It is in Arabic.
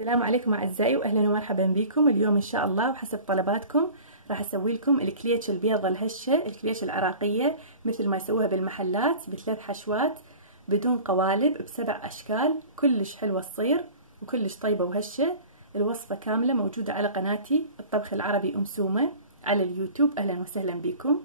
السلام عليكم اعزائي واهلا ومرحبا بكم. اليوم ان شاء الله وحسب طلباتكم راح اسوي لكم الكليتش البيضة الهشة، الكليتش العراقية مثل ما يسووها بالمحلات بثلاث حشوات بدون قوالب بسبع اشكال، كلش حلوة تصير وكلش طيبة وهشة. الوصفة كاملة موجودة على قناتي الطبخ العربي سومة على اليوتيوب. اهلا وسهلا بكم.